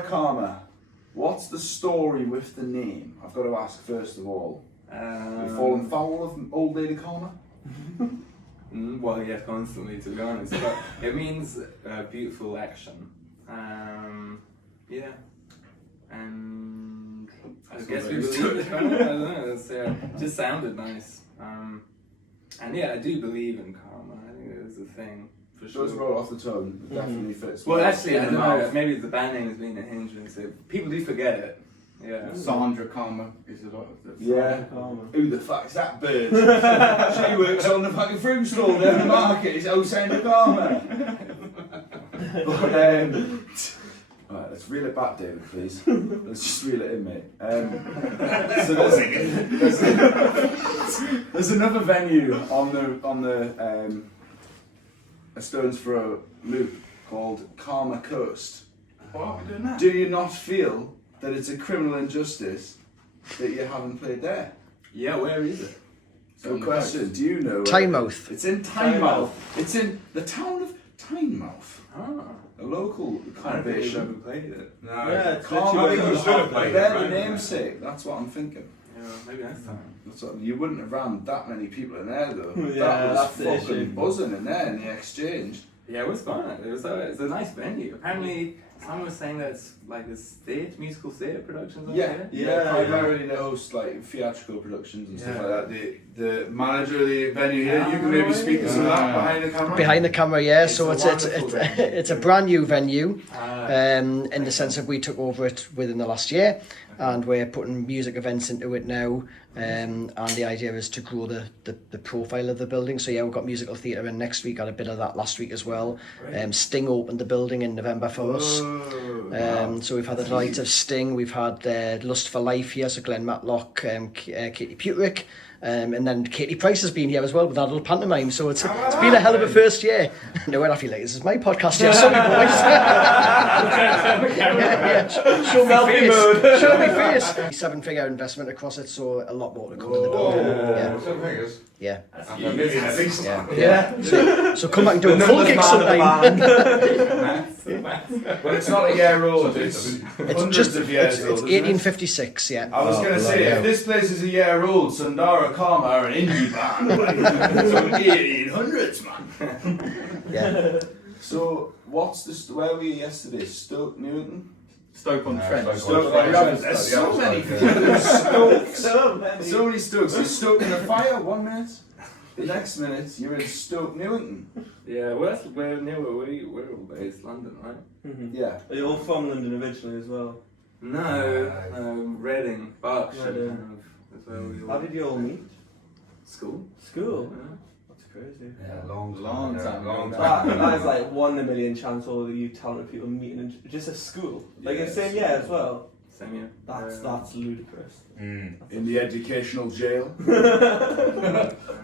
Sundara Karma. What's the story with the name? I've got to ask first of all. You've fallen foul of Old Lady Karma? Well, yeah, constantly, to be honest. But it means beautiful action. Yeah. And I guess we believe it. I don't know. It's, just sounded nice. And yeah, I do believe in karma. I think it is a thing. For sure. Does roll off the tongue. It definitely fits. Well, actually, I don't know. Maybe the band name has been a hindrance. People do forget it. Yeah. Sundara Karma is a lot of the. Yeah. Who the fuck's that bird? She works on the fucking fruit stall down the market. It's old Sundara Karma. But right, let's reel it back, David, please. Let's just reel it in, mate. So there's another venue on the a stone's throw loop called Karma Coast. Why are we doing that? Do you not feel that it's a criminal injustice that you haven't played there? Yeah, where is it? Good question. Do you know? Tynemouth. It's in Tynemouth. It's in the town of Tynemouth. Ah. A local I don't think we've ever conurbation. played it. No. Yeah, Karma. I think we should have played it. They're the right? namesake. That's what I'm thinking. Yeah, maybe next time. That's what, you wouldn't have ran that many people in there though. Yeah, that was that's the fucking issue. buzzing in there in the exchange. Yeah, it was fun. It's a nice venue. Apparently, someone was saying that it's like this musical theatre productions on Yeah, there. yeah, primarily they host like theatrical productions and stuff Yeah. like that. The manager of the venue here, you can maybe speak to some of that behind the camera. Behind the camera, yeah. So It's it's a it's wonderful venue. it's a brand new venue, Ah. in the sense that we took over it within the last year, and we're putting music events into it now. And the idea is to grow the profile of the building. So yeah, we've got musical theatre in next week. Had a bit of that last week as well. Sting opened the building in November for us. So we've had the delight of Sting. We've had Lust for Life here. So Glenn Matlock, Katie Putrick. And then Katie Price has been here as well with that little pantomime. So it's been a hell of a first year. No, I feel like this is my podcast here. Sorry, boys. Show me face. Show me face. Seven-figure investment across it, so a lot more to come in the building. Yeah. Some figures. Yeah. A million at least. Yeah. So come back and do a full gig sometime. But it's not a year old, it's hundreds of years It's old. isn't it? 1856, yeah. I was going to say, if this place is a year old, Sundara Karma are an indie band, like, so 1800s, man. Yeah. So, where were you yesterday? Stoke Newington? Stoke on Trent. Stoke on Trent. There's so many Stokes. So many Stokes. You're Stoke in a fire 1 minute. The next minute, you're in Stoke Newington. Yeah, well, that's where near we're all based, London, right? Yeah. Are you all from London originally as well? No, Reading, Berkshire. Reading. Kind of, that's where we all How did you all meet? School. School? Yeah. That's crazy. Yeah, long That time. is like 1 in a million chance all of you talented people meeting in just at school. Like in the same year as well. Same year. That's ludicrous. In the educational jail.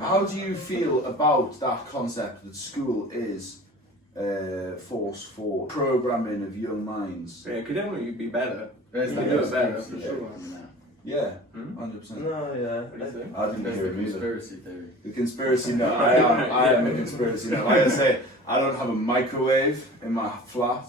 How do you feel about that concept that school is a force for programming of young minds? Yeah, it could definitely be better. There's You the can do it better, for conspiracy sure. theory now. Yeah, Hmm? 100%. No, What do you yeah. say? I didn't There's hear the it either. conspiracy theory. The conspiracy nut. I am a conspiracy nut. Like I say, I don't have a microwave in my flat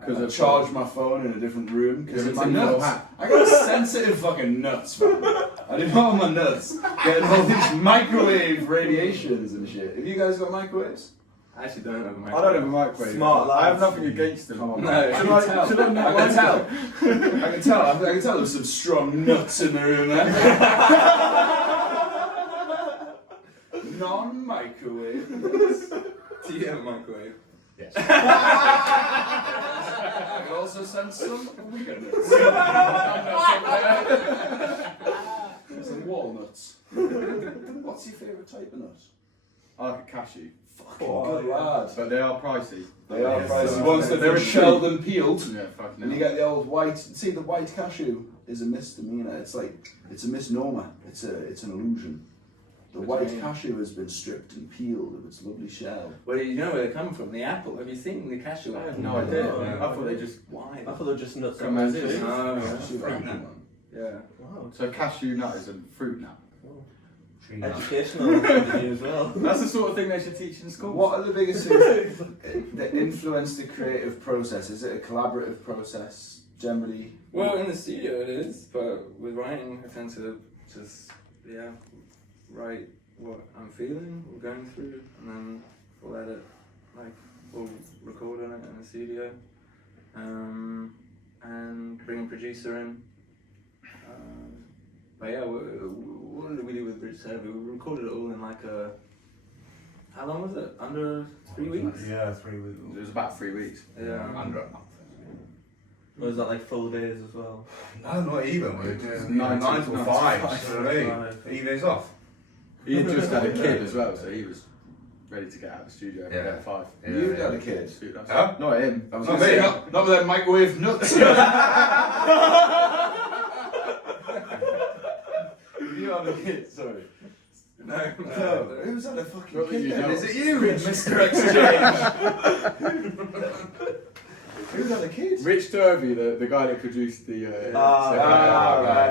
because I charge my phone in a different room because it's my nuts. I got sensitive fucking nuts, man. I didn't want my nuts getting all these microwave radiations and shit. Have you guys got microwaves? I actually don't have a I don't have a microphone. microwave. Smart I have lads. nothing against them. Come on, No, man. I Should can tell. Should I not? I can tell. I can tell. I can tell there's some strong nuts in the room there. Non-microwave nuts. Do you have a microwave? Yes. I can also sense some weaker nuts. Some walnuts. What's your favourite type of nut? I like a cashew. Fucking good lad. But they are pricey. They are Yes, pricey. so Once they're shelled and peeled, Yeah, fucking and you hell. get the old white. See, the white cashew is a misdemeanor. It's a misnomer. It's an illusion. The What do you white mean? cashew has been stripped and peeled of its lovely shell. Well, you know where they come from, the apple. Have you seen the cashew I apple? have No idea. No, I thought they just. Why? I thought they were just nuts Come on as the is. tree. No. Cashew fruit apple, nut. man. Yeah. Wow. So cashew nut is a fruit nut. Educational point of view as well. That's the sort of thing they should teach in school. What are the biggest things that influence the creative process? Is it a collaborative process? generally? Well, in the studio it is, but with writing, I tend to just write what I'm feeling or going through, and then we'll edit, we'll record on it in the studio, and bring a producer in. But yeah, what did we do with Bridge 7? We recorded it all in how long was it? Under 3 weeks? Yeah, 3 weeks. It was about 3 weeks. Yeah. Under a month. Was that like full days as well? No, not even. We were doing 9 9 to till 5. 5. So hey, evenings off. He had just had a kid as well, so he was ready to get out of the studio at 5. You had a kid? Huh? Not him. I was Not going to say, me. not with them microwave nuts. You had a kid, sorry. No. Who's had a fucking Not that kid you then? know. Is it you, Mr. Exchange? Who's had a kid? Rich Derby, the guy that produced the. Right.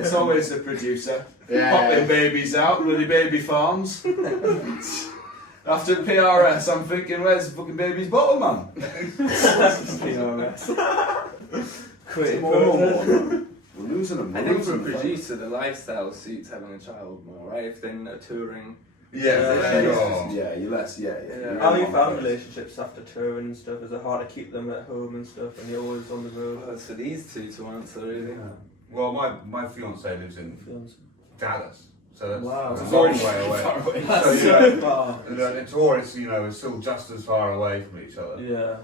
It's always the producer. Yeah. Popping babies out, bloody baby farms. After PRS, I'm thinking, where's the fucking baby's bottle, man? Quick. We're losing them. I think for a producer, the lifestyle suits having a child more, right? If they're not touring. Yeah, you less, yeah. How have you found relationships after touring and stuff? Is it hard to keep them at home and stuff, and you're always on the road? Well, it's for these two to answer, really. Well, my fiance lives in Dallas, so that's Wow. a It's long already way away. far away. So, you so know, far. the tourists, we're still just as far away from each other. Yeah.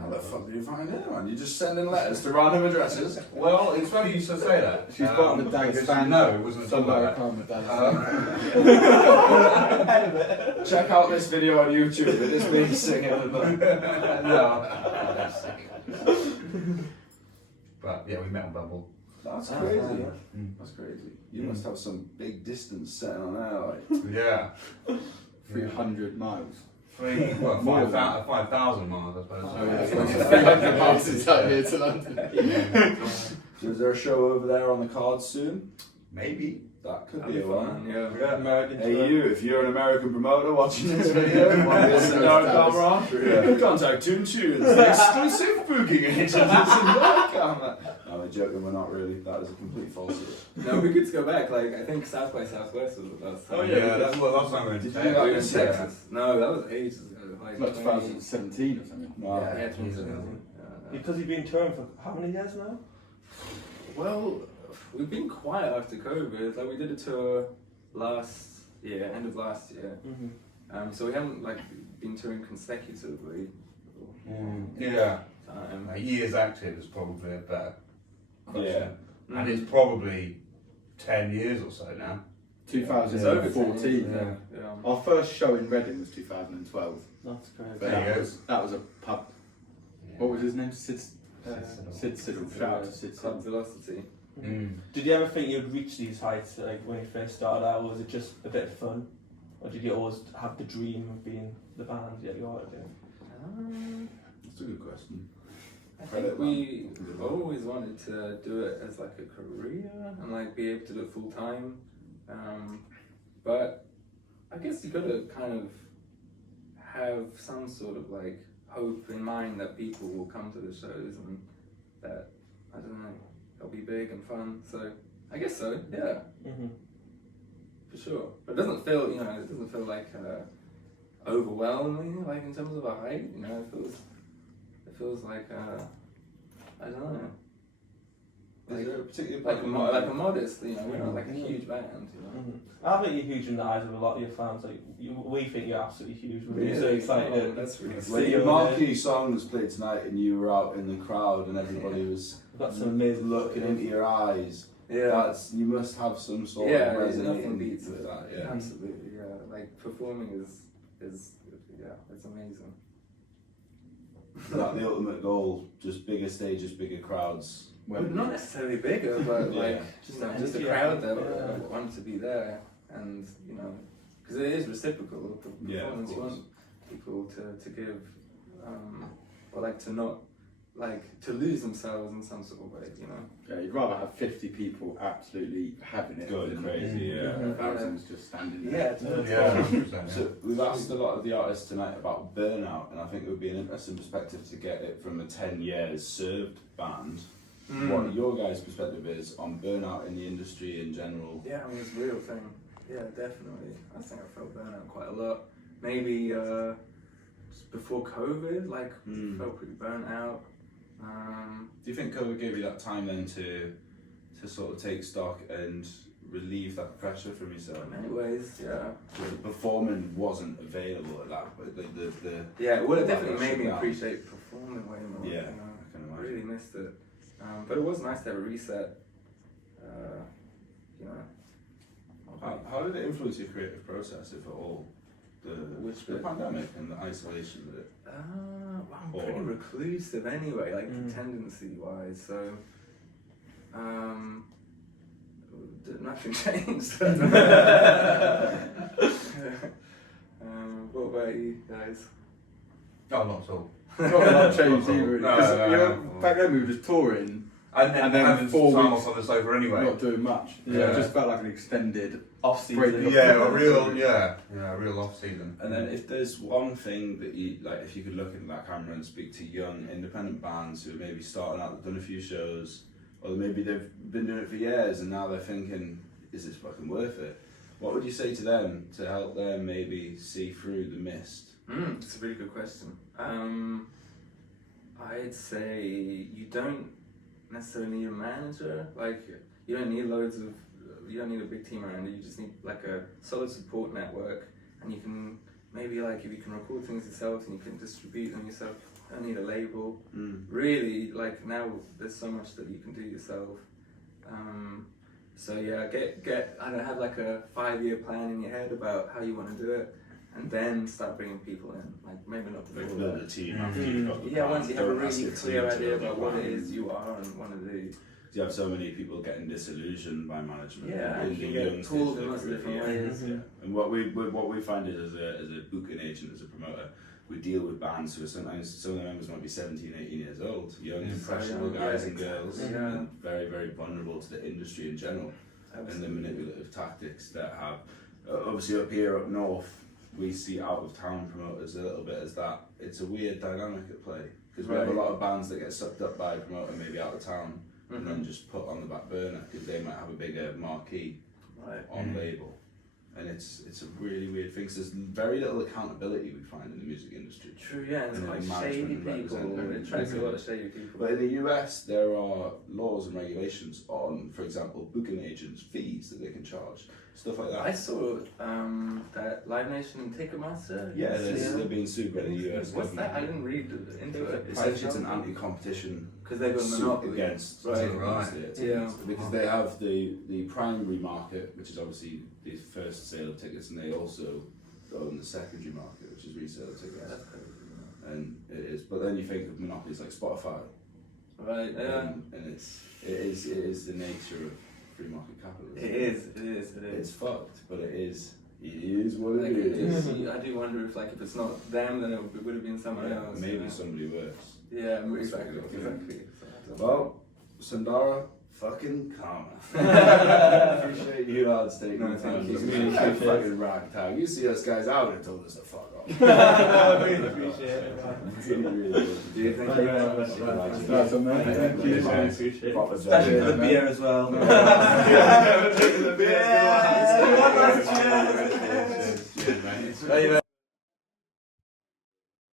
How the fuck did you find it, man? You're just sending letters to random addresses. Well, it's funny you should say that. She's part of the Dags because fan. No, it wasn't at all Sundara like Karma Dags. Check out this video on YouTube. It is me singing. But yeah, we met on Bumble. That's crazy. That's crazy. You must have some big distance setting on there, like. Yeah. 300 miles. 5,000 miles, I suppose. Oh, yeah. 300 miles is out here to London. So is there a show over there on the cards soon? Maybe. That could That'd be be a one. fun, yeah. American Hey tour. you, if you're an American promoter watching this video, want to listen to our camera, contact Toon Tunes, the exclusive booking agent at Sundara Karma. No, we're joking, we're not really. That is a complete falsehood. No, we could go back. I think South by Southwest was the last time. Oh, yeah, Yeah, that's what last time we went to Did you do that We in were in Texas? Texas. No, that was ages ago. Like 2017 or something. No. Yeah, 2017. Because you've been touring for how many years now? Well, we've been quiet after COVID. We did a tour last year, end of last year. Mm-hmm. So we haven't been touring consecutively. Yeah. Time. A year's active is probably a better question. Yeah. And it's probably 10 years or so now. 2014. Yeah. Our first show in Reading was 2012. That's great. But There you go. that was a pub. What was his name? Sid Siddle. Shout out to Sid Club Siddle. Velocity. Did you ever think you'd reach these heights when you first started out, or was it just a bit of fun? Or did you always have the dream of being the band you are doing? That's a good question. I think we always wanted to do it as a career and be able to do it full time. But I guess you gotta kind of have some sort of hope in mind that people will come to the shows and that, I don't know, they'll be big and fun. So I guess so, yeah. Mm-hmm. For sure. But it doesn't feel, it doesn't feel overwhelming, in terms of a height, it feels like, I don't know. Is there a particular Like a modest, we're not a huge band, Mm-hmm. I think you're huge in the eyes of a lot of your fans. We think you're absolutely huge. We're Really? so excited. That's really See When you your over marquee song was played tonight and you were out in the crowd and everybody was We've got some amazing looking into your eyes, Yeah. you must have some sort Yeah, of there's resonating nothing beats with it. that, yeah. Absolutely, yeah. Performing is it's amazing. Is that the ultimate goal? Just bigger stages, bigger crowds. Well, not necessarily bigger, but Yeah. just the a energy, crowd that yeah. want to be there, and because it is reciprocal. The Yeah, of performance, you course. want people to give, or to not like to lose themselves in some sort of way, you know. Yeah, you'd rather have 50 people absolutely having it Going than crazy, thousands just standing Yeah, there. Yeah, 100%. So we've asked a lot of the artists tonight about burnout, and I think it would be an interesting perspective to get it from a 10 years served band. What your guys' perspective is on burnout in the industry in general. Yeah, I mean, it's a real thing. Yeah, definitely. I think I felt burnout quite a lot. Maybe just before COVID, like, felt pretty burnt out. Do you think COVID gave you that time then to sort of take stock and relieve that pressure from yourself? In many ways, yeah. The performing wasn't available at that point. The Yeah, well, it definitely shut made me down. appreciate performing way more. Yeah, you know? I can I imagine. really missed it. But it was nice to have a reset. You know. How did it influence your creative process, if at all? The pandemic and the isolation that it. Well, I'm pretty reclusive anyway, like tendency-wise. So, nothing changed. What about you guys? No, not at all. Not a lot changed either, really. No, 'Cause, no, you know, no. back then we were just touring, And then having 4 time weeks off on the sofa anyway. not doing much. Yeah. It just felt like an extended Off break. season. Yeah, a real off season. And then if there's one thing that you, like, if you could look into that camera and speak to young independent bands who are maybe starting out, they've done a few shows, or maybe they've been doing it for years and now they're thinking, is this fucking worth it? What would you say to them to help them maybe see through the mist? It's a really good question. I'd say you don't necessarily need a manager. Like, you don't need you don't need a big team around you. You just need like a solid support network, and you can maybe, like, if you can record things yourself and you can distribute them yourself. You don't need a label. Really, like, now there's so much that you can do yourself. So yeah, get I don't have like a 5-year plan in your head about how you want to do it, and then start bringing people in. Like, maybe not Like before build that. a team after you've got the Yeah, band. once you have a Don't ask really your clear team to idea build a about what it band. is you are and want to do. You have so many people getting disillusioned by management. Yeah, in you the can young get stage pulled of in their lots of career. different ways. Yeah. And what we find is as a booking agent, as a promoter, we deal with bands who are sometimes, some of the members might be 17, 18 years old, young, impressionable young, guys yeah, and girls, exactly, yeah. and very, very vulnerable to the industry in general. Absolutely. And the manipulative tactics that have, obviously up here, up north, we see out of town promoters a little bit as that. It's a weird dynamic at play, because we have a lot of bands that get sucked up by a promoter maybe out of town, and then just put on the back burner because they might have a bigger marquee on label. And it's a really weird thing. So there's very little accountability we find in the music industry. True, yeah, and it's And quite management shady and people. representative. It attracts a lot of shady people. But in the US, there are laws and regulations on, for example, booking agents' fees that they can charge, stuff like that. I saw that Live Nation and Ticketmaster. Yeah, they're being sued by the US What's government. that? I didn't read into it. Essentially, it's an anti-competition Because they've got a suit monopoly. against Right. tickets. Yeah. Because they have the primary market, which is obviously the first sale of tickets, and they also own the secondary market, which is resale of tickets. That's crazy. And it is, but then you think of monopolies like Spotify, Right, yeah. and it is the nature of free market capitalism. It is. It's fucked, but it is what Like, it is. I do wonder if, like, if it's not them, then it would have been someone Yeah, else. maybe you know? somebody worse. Yeah, exactly. Yeah. Exactly. Well, Sundara fucking Karma. Appreciate you lads taking the time. you. to really fucking ragtag. You see us guys out and told us to fuck off. I really appreciate it. Really good. Thank you very much. Nice one, mate. Thank you. Appreciate it. Proper Especially for the value. beer as well. Yeah, Cheers. Cheers, man. Right,